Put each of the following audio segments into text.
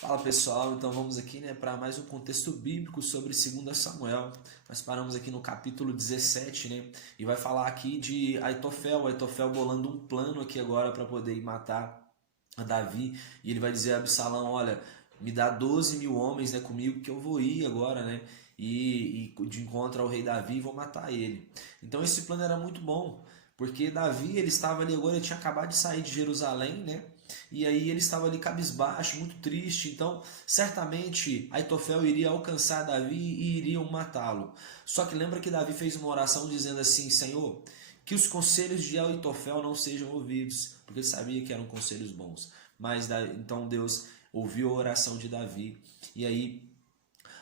Fala pessoal, então vamos aqui, para mais um contexto bíblico sobre 2 Samuel. Nós paramos aqui no capítulo 17, e vai falar aqui de Aitofel bolando um plano aqui agora para poder ir matar a Davi, e ele vai dizer a Absalão: olha, me dá 12 mil homens, comigo, que eu vou ir agora, e de encontro ao rei Davi e vou matar ele. Então esse plano era muito bom, porque Davi, ele estava ali agora, ele tinha acabado de sair de Jerusalém, e aí ele estava ali cabisbaixo, muito triste. Então certamente Aitofel iria alcançar Davi e iriam matá-lo. Só que lembra que Davi fez uma oração dizendo assim: Senhor, que os conselhos de Aitofel não sejam ouvidos, porque ele sabia que eram conselhos bons. Mas então Deus ouviu a oração de Davi. E aí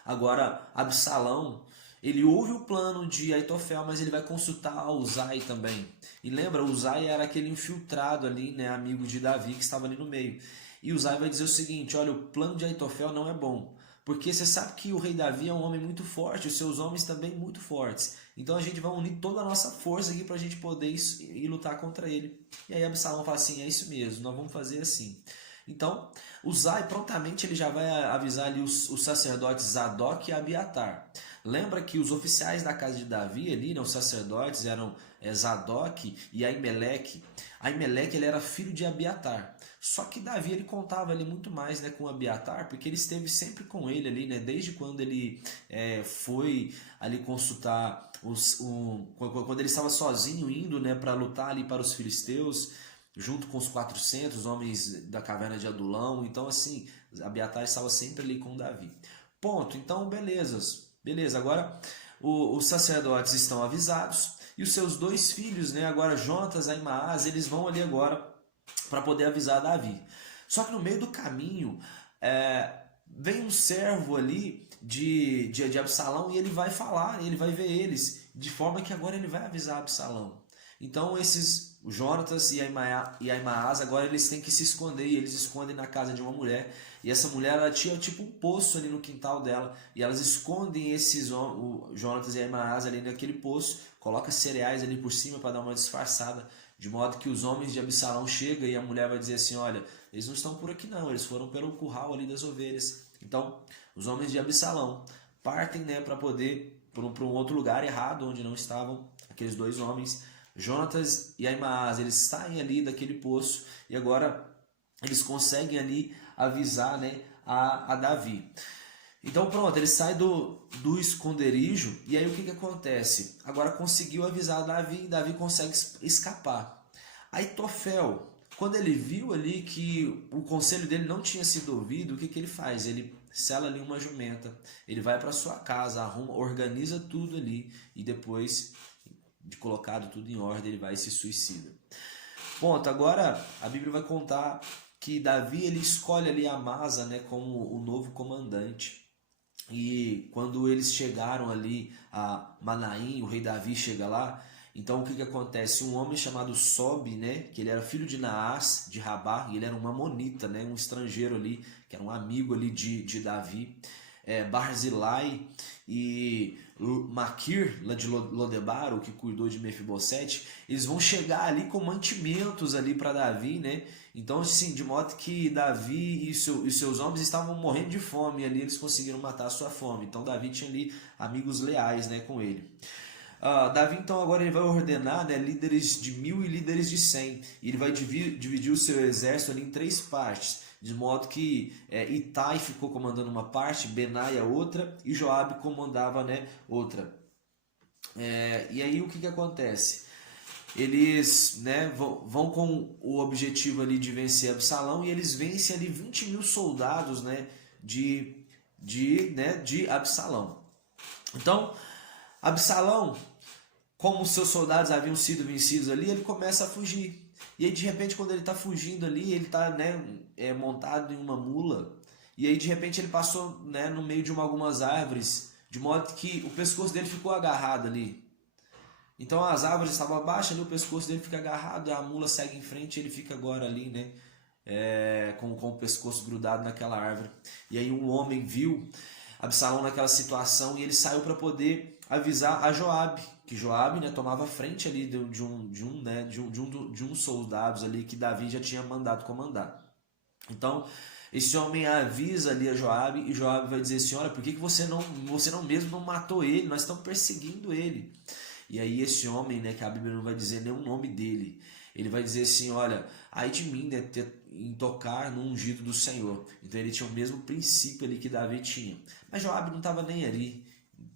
agora Absalão, ele ouve o plano de Aitofel, mas ele vai consultar a Uzai também. E lembra, Uzai era aquele infiltrado ali, amigo de Davi, que estava ali no meio. E Uzai vai dizer o seguinte: olha, o plano de Aitofel não é bom, porque você sabe que o rei Davi é um homem muito forte, os seus homens também muito fortes. Então a gente vai unir toda a nossa força aqui para a gente poder ir lutar contra ele. E aí Absalão fala assim: é isso mesmo, nós vamos fazer assim. Então, Uzai prontamente ele já vai avisar ali os sacerdotes Zadok e Abiatar. Lembra que os oficiais da casa de Davi ali, os sacerdotes eram Zadok e Aimeleque. Aimeleque ele era filho de Abiatar. Só que Davi ele contava ali muito mais, com Abiatar, porque ele esteve sempre com ele ali, desde quando ele foi ali consultar quando ele estava sozinho indo, para lutar ali para os filisteus, junto com os 400 homens da caverna de Adulão. Então assim, Abiatar estava sempre ali com Davi. Ponto. Então beleza. Agora os sacerdotes estão avisados e os seus dois filhos, agora Jonatas e Ahimaaz, eles vão ali agora para poder avisar Davi. Só que no meio do caminho vem um servo ali de Absalão, e ele vai falar, ele vai ver eles, de forma que agora ele vai avisar Absalão. Então esses, o Jonatas e Ahimaaz, agora eles têm que se esconder, e eles escondem na casa de uma mulher. E essa mulher, ela tinha tipo um poço ali no quintal dela, e elas escondem o Jonatas e Ahimaaz ali naquele poço, coloca cereais ali por cima para dar uma disfarçada, de modo que os homens de Absalão chegam e a mulher vai dizer assim: olha, eles não estão por aqui não, eles foram pelo curral ali das ovelhas. Então os homens de Absalão partem, para poder para um outro lugar errado, onde não estavam aqueles dois homens. Jonatas e Ahimaaz, eles saem ali daquele poço e agora eles conseguem ali avisar, a Davi. Então pronto, ele sai do esconderijo, e aí o que acontece? Agora conseguiu avisar Davi, e Davi consegue escapar. Aitofel, quando ele viu ali que o conselho dele não tinha sido ouvido, o que ele faz? Ele sela ali uma jumenta, ele vai para sua casa, arruma, organiza tudo ali, e depois de colocado tudo em ordem, ele vai e se suicida. Ponto. Agora a Bíblia vai contar que Davi ele escolhe ali Amasa, como o novo comandante. E quando eles chegaram ali a Manaim, o rei Davi chega lá. Então o que acontece? Um homem chamado Sobe, que ele era filho de Naás, de Rabá, e ele era um amonita, um estrangeiro ali, que era um amigo ali de Davi. Barzilai e Maquir, lá de Lodebar, o que cuidou de Mefibosete, eles vão chegar ali com mantimentos ali para Davi, Então, assim, de modo que Davi e seus homens estavam morrendo de fome, e ali eles conseguiram matar a sua fome. Então, Davi tinha ali amigos leais, com ele. Davi então agora ele vai ordenar, líderes de 1000 e líderes de 100, e ele vai dividir o seu exército ali em 3 partes, de modo que Itai ficou comandando uma parte, Benaia outra, e Joabe comandava, outra. E aí o que acontece? Eles, vão com o objetivo ali de vencer Absalão, e eles vencem ali 20 mil soldados, de Absalão. Então Absalão, como seus soldados haviam sido vencidos ali, ele começa a fugir. E aí de repente, quando ele está fugindo ali, ele está montado em uma mula, e aí de repente ele passou, no meio de algumas árvores, de modo que o pescoço dele ficou agarrado ali. Então as árvores estavam abaixo, ali o pescoço dele fica agarrado, a mula segue em frente, ele fica agora ali, com o pescoço grudado naquela árvore. E aí um homem viu Absalão naquela situação, e ele saiu para poder avisar a Joabe, que Joabe, tomava frente ali de um soldados ali que Davi já tinha mandado comandar. Então Esse homem avisa ali a Joabe e Joabe vai dizer assim, olha, por que você não mesmo não matou ele? Nós estamos perseguindo ele. E aí esse homem, né, que a Bíblia não vai dizer nem o nome dele, ele vai dizer assim, olha, ai de mim, né, em tocar no ungido do Senhor. Então ele tinha o mesmo princípio ali que Davi tinha. Mas Joabe não estava nem ali,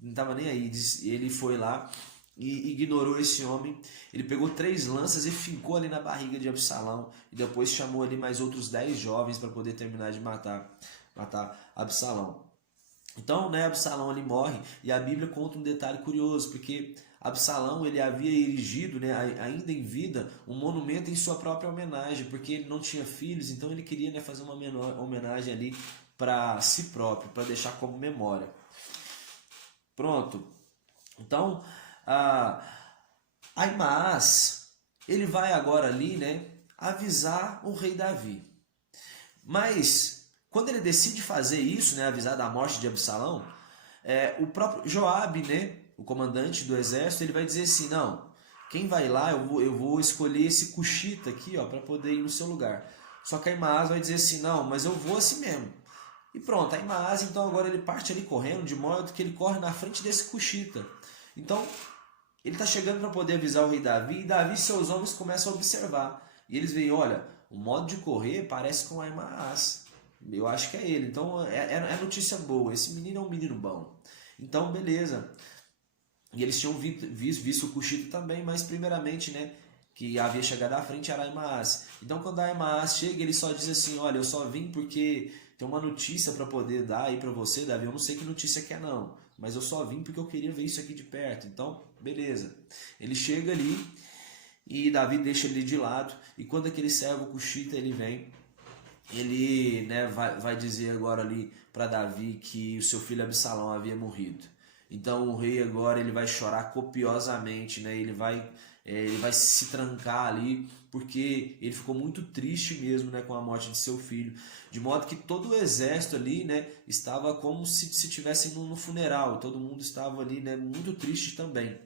não estava nem aí. Ele foi lá e ignorou esse homem. Ele pegou 3 lanças e fincou ali na barriga de Absalão. E depois chamou ali mais outros 10 jovens para poder terminar de matar Absalão. Então, né, Absalão ele morre e a Bíblia conta um detalhe curioso, porque Absalão ele havia erigido, né, ainda em vida, um monumento em sua própria homenagem, porque ele não tinha filhos, então ele queria, né, fazer uma homenagem ali para si próprio, para deixar como memória. Pronto. Então, Ahimaaz, ele vai agora ali, né, avisar o rei Davi. Mas quando ele decide fazer isso, né, avisar da morte de Absalão, o próprio Joabe, né, o comandante do exército, ele vai dizer assim, não, quem vai lá, eu vou escolher esse cuxita aqui, ó, para poder ir no seu lugar. Só que Ahimaaz vai dizer assim, não, mas eu vou assim mesmo. E pronto, Ahimaaz, então agora ele parte ali correndo, de modo que ele corre na frente desse cuxita. Então, ele está chegando para poder avisar o rei Davi, e Davi e seus homens começam a observar. E eles veem, olha, o modo de correr parece com Ahimaaz. Eu acho que é ele. Então é notícia boa. Esse menino é um menino bom. Então, beleza. E eles tinham visto o Cuxito também, mas primeiramente, né, que havia chegado à frente era Ahimaaz. Então, quando Ahimaaz chega, ele só diz assim, olha, eu só vim porque tem uma notícia para poder dar aí para você, Davi. Eu não sei que notícia que é não, mas eu só vim porque eu queria ver isso aqui de perto. Então, beleza. Ele chega ali e Davi deixa ele de lado. E quando aquele servo Cuxita ele vem, ele, né, vai dizer agora ali para Davi que o seu filho Absalão havia morrido. Então o rei agora ele vai chorar copiosamente, né? Ele vai se trancar ali porque ele ficou muito triste mesmo, né, com a morte de seu filho, de modo que todo o exército ali, né, estava como se tivessem no funeral. Todo mundo estava ali, né, muito triste também.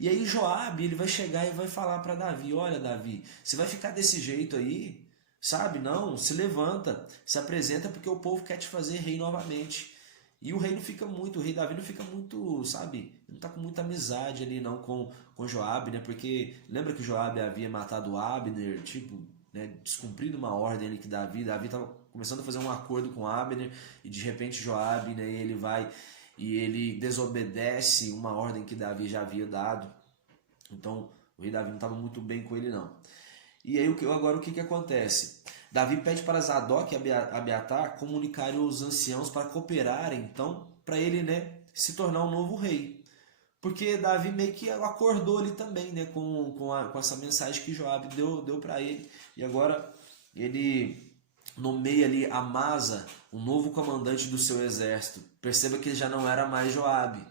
E aí Joabe ele vai chegar e vai falar para Davi, olha Davi, você vai ficar desse jeito aí? Sabe, não, se levanta, se apresenta porque o povo quer te fazer rei novamente. E o rei não fica muito, o rei Davi não fica muito, sabe, não tá com muita amizade ali não com Joabe, né? Porque lembra que Joabe havia matado Abner, tipo, né, descumprido uma ordem ali que Davi tava começando a fazer um acordo com Abner e de repente Joabe, né, ele vai e ele desobedece uma ordem que Davi já havia dado. Então, o rei Davi não estava muito bem com ele não. E aí agora o que acontece? Davi pede para Zadok e Abiatar comunicarem os anciãos para cooperarem, então, para ele, né, se tornar um novo rei. Porque Davi meio que acordou ali também, né, com essa mensagem que Joabe deu para ele. E agora ele nomeia ali Amasa, o novo comandante do seu exército. Perceba que ele já não era mais Joabe,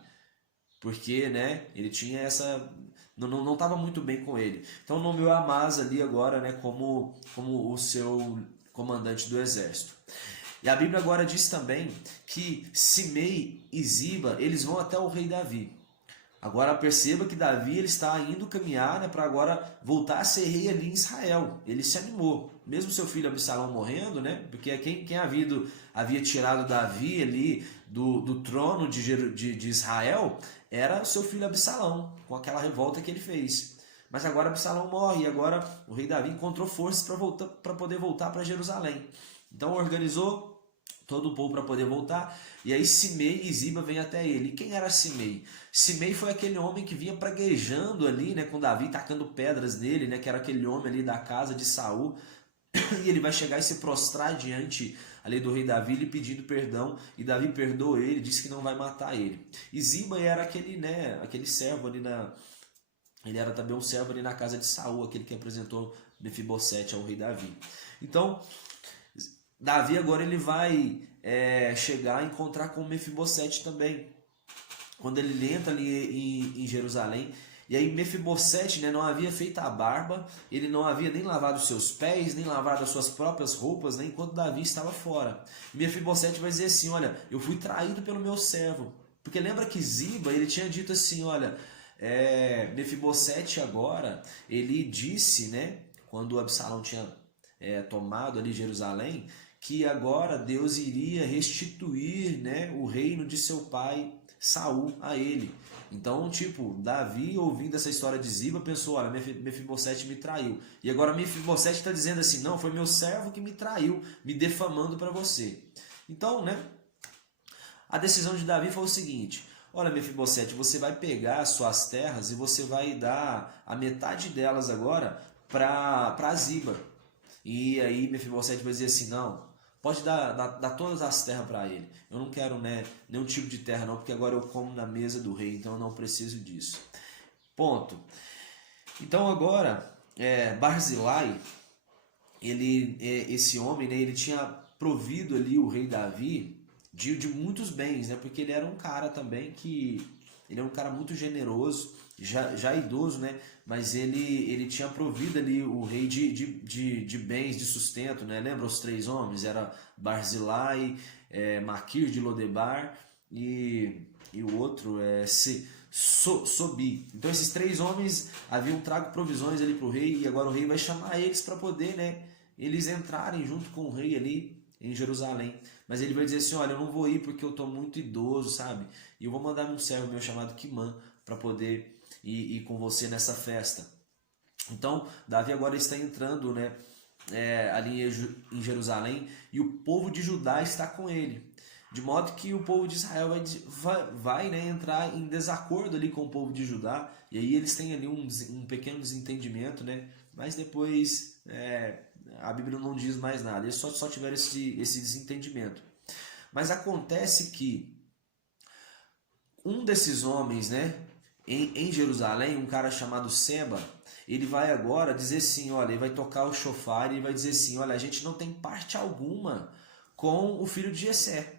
porque, né, ele tinha essa não estava muito bem com ele. Então nomeou Amasa ali agora, né, como o seu comandante do exército. E a Bíblia agora diz também que Simei e Ziba, eles vão até o rei Davi. Agora perceba que Davi ele está indo caminhar, né, para agora voltar a ser rei ali em Israel. Ele se animou. Mesmo seu filho Absalão morrendo, né, porque quem havia tirado Davi ali do trono de Israel era o seu filho Absalão, com aquela revolta que ele fez. Mas agora Absalão morre e agora o rei Davi encontrou forças para poder voltar para Jerusalém. Então organizou todo o povo para poder voltar. E aí Simei e Ziba vêm até ele. E quem era Simei? Simei foi aquele homem que vinha praguejando ali, né, com Davi, tacando pedras nele, né, que era aquele homem ali da casa de Saul. E ele vai chegar e se prostrar diante ali do rei Davi, lhe pedindo perdão, e Davi perdoa ele, disse que não vai matar ele. E Ziba era aquele servo ali ele era também um servo ali na casa de Saul, aquele que apresentou Mefibosete ao rei Davi. Então, Davi agora ele vai chegar a encontrar com Mefibosete também. Quando ele entra ali em Jerusalém, e aí Mefibosete, né, não havia feito a barba, ele não havia nem lavado seus pés, nem lavado as suas próprias roupas, né, enquanto Davi estava fora. E Mefibosete vai dizer assim, olha, eu fui traído pelo meu servo. Porque lembra que Ziba, ele tinha dito assim, olha, Mefibosete agora, ele disse, né, quando Absalão tinha tomado ali Jerusalém, que agora Deus iria restituir, né, o reino de seu pai Saul a ele. Então, tipo, Davi, ouvindo essa história de Ziba, pensou, olha, Mefibosete me traiu. E agora Mefibosete está dizendo assim, não, foi meu servo que me traiu, me defamando para você. Então, né, a decisão de Davi foi o seguinte, olha, Mefibosete, você vai pegar as suas terras e você vai dar a metade delas agora para Ziba. E aí Mefibosete vai dizer assim, não, pode dar todas as terras para ele. Eu não quero, né, nenhum tipo de terra não, porque agora eu como na mesa do rei, então eu não preciso disso. Ponto. Então agora, Barzilai, esse homem, né, ele tinha provido ali o rei Davi de muitos bens, né, porque ele era um cara também ele é um cara muito generoso, já idoso, né? Mas ele tinha provido ali o rei de bens, de sustento, né? Lembra os 3 homens? Era Barzilai, Maquir de Lodebar e o outro é Sobi. Então esses 3 homens haviam trago provisões ali para o rei e agora o rei vai chamar eles para poder, né? Eles entrarem junto com o rei ali em Jerusalém. Mas ele vai dizer assim, olha, eu não vou ir porque eu estou muito idoso, sabe? E eu vou mandar um servo meu chamado Quimã para poder ir com você nessa festa. Então, Davi agora está entrando, né, ali em Jerusalém e o povo de Judá está com ele. De modo que o povo de Israel vai, né, entrar em desacordo ali com o povo de Judá. E aí eles têm ali um pequeno desentendimento, né? Mas depois a Bíblia não diz mais nada. Eles só tiveram esse desentendimento. Mas acontece que um desses homens, né, em Jerusalém, um cara chamado Seba, ele vai agora dizer assim, olha, ele vai tocar o chofar e vai dizer assim, olha, a gente não tem parte alguma com o filho de Jessé.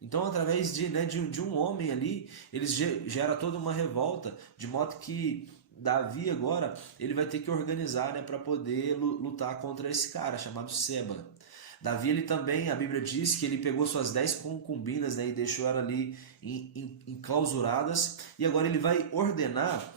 Então, através de um homem ali, eles gera toda uma revolta, de modo que Davi agora ele vai ter que organizar, né, para poder lutar contra esse cara chamado Seba. Davi, ele também, a Bíblia diz que ele pegou suas 10 concubinas, né, e deixou elas ali enclausuradas, e agora ele vai ordenar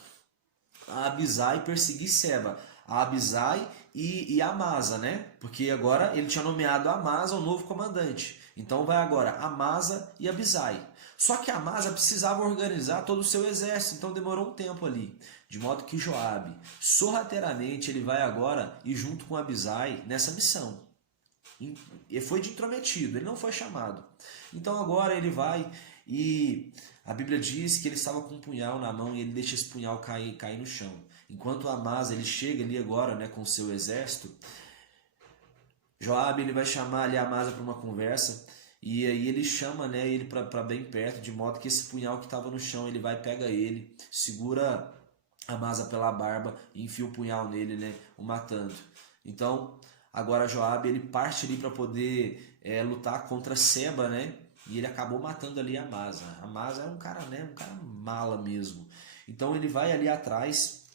a Abisai perseguir Seba. A Abisai e Amasa, né? Porque agora ele tinha nomeado Amasa o novo comandante. Então vai agora Amasa e Abisai. Só que Amasa precisava organizar todo o seu exército, então demorou um tempo ali. De modo que Joabe, sorrateiramente, ele vai agora ir junto com Abisai nessa missão. Ele foi de intrometido, ele não foi chamado. Então agora ele vai e a Bíblia diz que ele estava com um punhal na mão e ele deixa esse punhal cair no chão. Enquanto Amasa ele chega ali agora, né, com o seu exército, Joabe ele vai chamar ali Amasa para uma conversa e aí ele chama, né, ele para bem perto, de modo que esse punhal que estava no chão, ele vai, pega ele, segura Amasa pela barba e enfia o punhal nele, né, o matando. Então agora Joabe ele parte ali para poder lutar contra Seba, né? E ele acabou matando ali Amasa. Amasa é um cara, né? Um cara mala mesmo. Então ele vai ali atrás.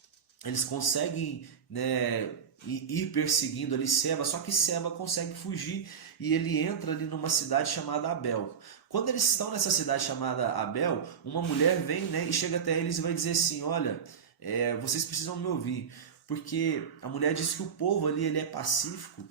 Eles conseguem, né, ir perseguindo ali Seba. Só que Seba consegue fugir e ele entra ali numa cidade chamada Abel. Quando eles estão nessa cidade chamada Abel, uma mulher vem, né, e chega até eles e vai dizer assim, olha, vocês precisam me ouvir. Porque a mulher disse que o povo ali ele é pacífico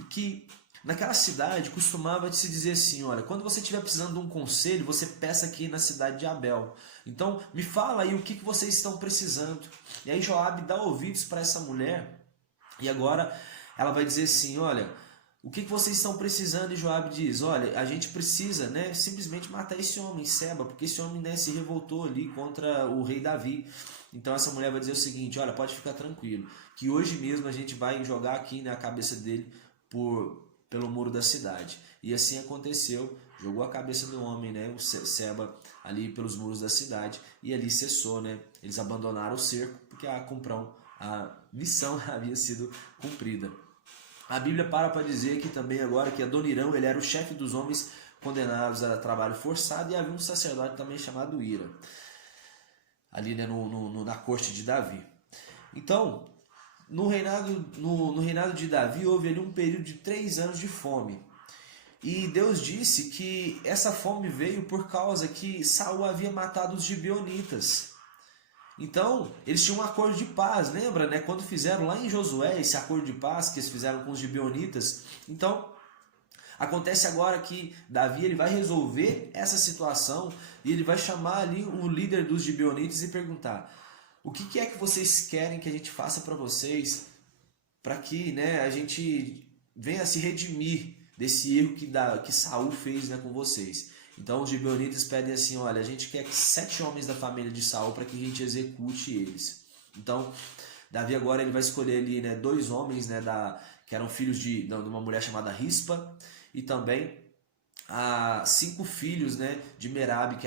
e que naquela cidade costumava se dizer assim, olha, quando você estiver precisando de um conselho, você peça aqui na cidade de Abel. Então me fala aí o que vocês estão precisando. E aí Joabe dá ouvidos para essa mulher e agora ela vai dizer assim, olha, o que vocês estão precisando? E Joabe diz, olha, a gente precisa, né, simplesmente matar esse homem, Seba, porque esse homem, né, se revoltou ali contra o rei Davi. Então essa mulher vai dizer o seguinte, olha, pode ficar tranquilo, que hoje mesmo a gente vai jogar aqui na cabeça dele pelo muro da cidade. E assim aconteceu, jogou a cabeça do homem, né, o Seba, ali pelos muros da cidade, e ali cessou, né, eles abandonaram o cerco, porque a missão havia sido cumprida. A Bíblia para dizer que também agora que Adonirão ele era o chefe dos homens condenados a trabalho forçado e havia um sacerdote também chamado Ira, ali, né, na corte de Davi. Então, no reinado de Davi houve ali um período de 3 anos de fome. E Deus disse que essa fome veio por causa que Saul havia matado os gibeonitas. Então, eles tinham um acordo de paz, lembra, né? Quando fizeram lá em Josué esse acordo de paz que eles fizeram com os gibeonitas. Então, Acontece agora que Davi ele vai resolver essa situação e ele vai chamar ali o líder dos gibeonitas e perguntar: o que é que vocês querem que a gente faça para vocês, para que, né, a gente venha se redimir desse erro que Saul fez, né, com vocês. Então os gibeonitas pedem assim: olha, a gente quer que 7 homens da família de Saul para que a gente execute eles. Então Davi agora ele vai escolher ali, né, 2 homens, né, que eram filhos de uma mulher chamada Rispa, e também 5 filhos, né, de Merabe, que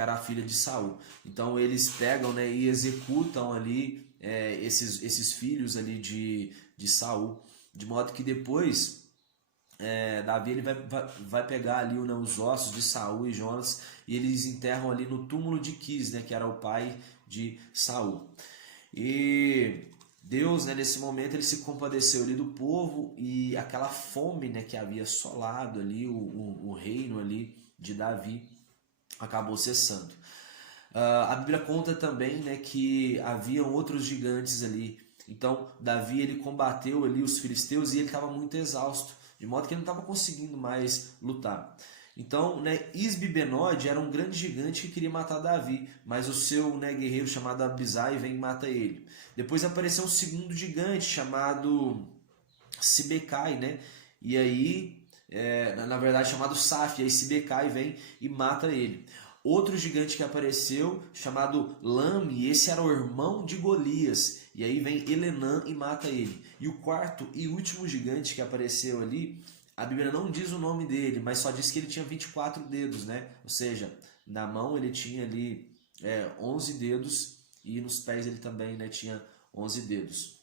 era a filha de Saul. Então eles pegam, né, e executam ali esses filhos ali de Saul, de modo que depois Davi ele vai pegar ali, né, os ossos de Saul e Jonas, e eles enterram ali no túmulo de Quis, né, que era o pai de Saul. E Deus, né, nesse momento, ele se compadeceu ali do povo, e aquela fome, né, que havia assolado ali o reino ali de Davi acabou cessando. A Bíblia conta também, né, que haviam outros gigantes ali. Então Davi ele combateu ali os filisteus e ele estava muito exausto, de modo que ele não estava conseguindo mais lutar. Então, né, Isbi-Benode era um grande gigante que queria matar Davi, mas o seu, né, guerreiro chamado Abisai vem e mata ele. Depois apareceu um segundo gigante chamado Sibecai, né? E aí, na verdade, chamado Saf, e aí Sibecai vem e mata ele. Outro gigante que apareceu, chamado Lame, esse era o irmão de Golias, e aí vem Elenã e mata ele. E o quarto e último gigante que apareceu ali, a Bíblia não diz o nome dele, mas só diz que ele tinha 24 dedos, né? Ou seja, na mão ele tinha ali 11 dedos, e nos pés ele também, né, tinha 11 dedos.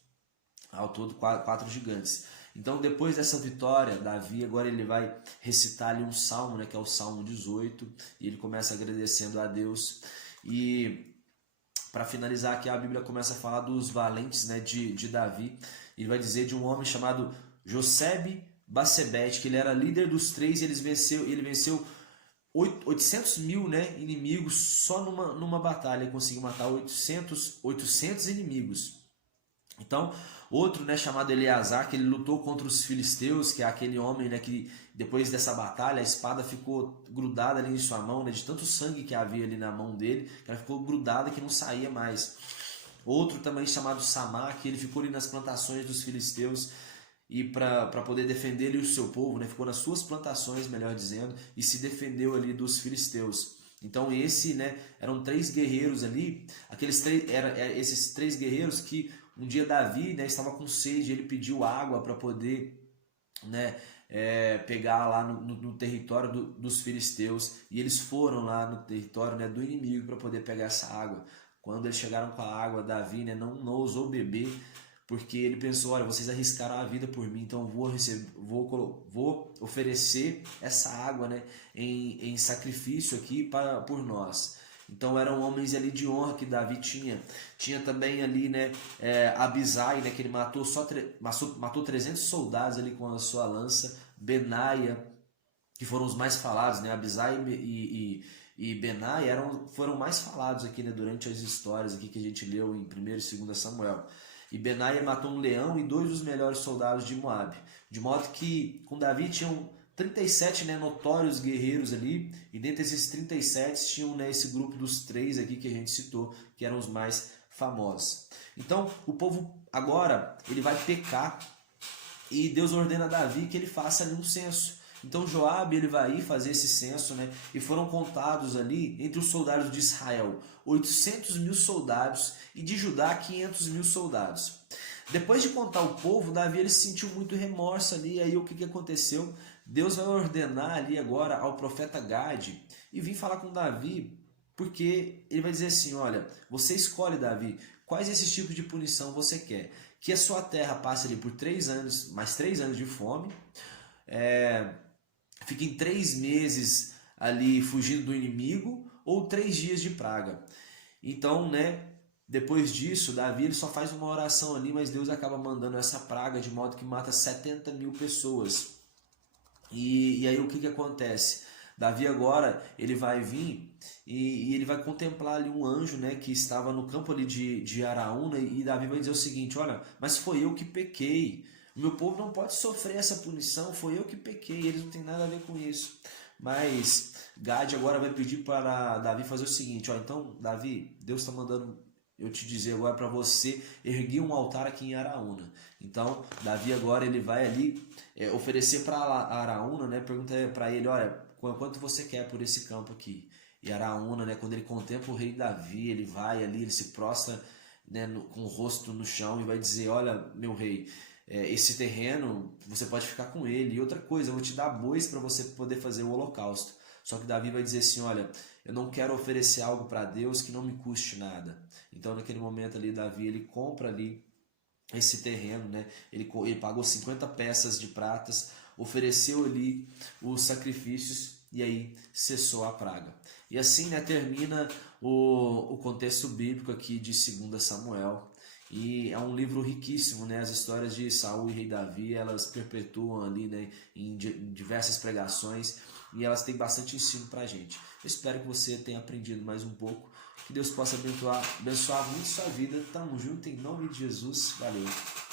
Ao todo, 4 gigantes. Então, depois dessa vitória, Davi agora ele vai recitar ali um salmo, né, que é o Salmo 18, e ele começa agradecendo a Deus. E para finalizar aqui, a Bíblia começa a falar dos valentes, né, de Davi. Ele vai dizer de um homem chamado Josebe-Basebete, que ele era líder dos 3, e ele venceu 800 mil, né, inimigos só numa batalha. Ele conseguiu matar 800 inimigos. Então, outro, né, chamado Eleazar, que ele lutou contra os filisteus, que é aquele homem, né, que depois dessa batalha a espada ficou grudada ali em sua mão, né, de tanto sangue que havia ali na mão dele, que ela ficou grudada que não saía mais. Outro também chamado Samá, que ele ficou ali nas plantações dos filisteus, e para poder defender ali o seu povo, né, ficou nas suas plantações, melhor dizendo, e se defendeu ali dos filisteus. Então né, eram 3 guerreiros ali, esses 3 guerreiros que um dia Davi, né, estava com sede, ele pediu água para poder, né, pegar lá no território dos filisteus, e eles foram lá no território, né, do inimigo para poder pegar essa água. Quando eles chegaram com a água, Davi, né, não ousou beber, porque ele pensou: olha, vocês arriscaram a vida por mim, então vou oferecer essa água, né, em sacrifício aqui por nós. Então eram homens ali de honra que Davi tinha. Tinha também ali, né, Abisai, né, que ele matou 300 soldados ali com a sua lança. Benaia, que foram os mais falados, né? Abisai e Benaia foram mais falados aqui, né, durante as histórias aqui que a gente leu em 1º e 2 Samuel. E Benaia matou um leão e 2 dos melhores soldados de Moabe. De modo que com Davi tinham 37, né, notórios guerreiros ali, e dentre esses 37 tinham, né, esse grupo dos 3 aqui que a gente citou, que eram os mais famosos. Então o povo agora ele vai pecar, e Deus ordena a Davi que ele faça ali um censo. Então Joabe ele vai fazer esse censo, né, e foram contados ali entre os soldados de Israel 800 mil soldados, e de Judá 500 mil soldados. Depois de contar o povo, Davi ele sentiu muito remorso ali. E aí o que aconteceu? Deus vai ordenar ali agora ao profeta Gade e vir falar com Davi, porque ele vai dizer assim: olha, você escolhe, Davi, quais esses tipos de punição você quer. Que a sua terra passe ali por 3 anos, mais 3 anos de fome, fiquem 3 meses ali fugindo do inimigo, ou 3 dias de praga. Então, né, depois disso, Davi ele só faz uma oração ali, mas Deus acaba mandando essa praga, de modo que mata 70 mil pessoas. E aí o que acontece? Davi agora ele vai vir e ele vai contemplar ali um anjo, né, que estava no campo ali de Araúna, e Davi vai dizer o seguinte: olha, mas foi eu que pequei. O meu povo não pode sofrer essa punição, foi eu que pequei, eles não têm nada a ver com isso. Mas Gade agora vai pedir para Davi fazer o seguinte, ó, então Davi, Deus está mandando eu te dizer agora para você erguer um altar aqui em Araúna. Então Davi agora ele vai ali oferecer para Araúna, né, pergunta para ele, olha, quanto você quer por esse campo aqui? E Araúna, né, quando ele contempla o rei Davi, ele vai ali, ele se prostra, né, com o rosto no chão e vai dizer, olha, meu rei, esse terreno você pode ficar com ele. E outra coisa, eu vou te dar bois para você poder fazer o holocausto. Só que Davi vai dizer assim, olha, eu não quero oferecer algo para Deus que não me custe nada. Então naquele momento ali, Davi ele compra ali esse terreno, né? Ele pagou 50 peças de pratas, ofereceu ali os sacrifícios e aí cessou a praga. E assim, né, termina o contexto bíblico aqui de 2 Samuel. E é um livro riquíssimo, né? As histórias de Saul e rei Davi, elas perpetuam ali, né, em diversas pregações e elas têm bastante ensino pra gente. Eu espero que você tenha aprendido mais um pouco, que Deus possa abençoar muito sua vida. Tamo junto em nome de Jesus. Valeu!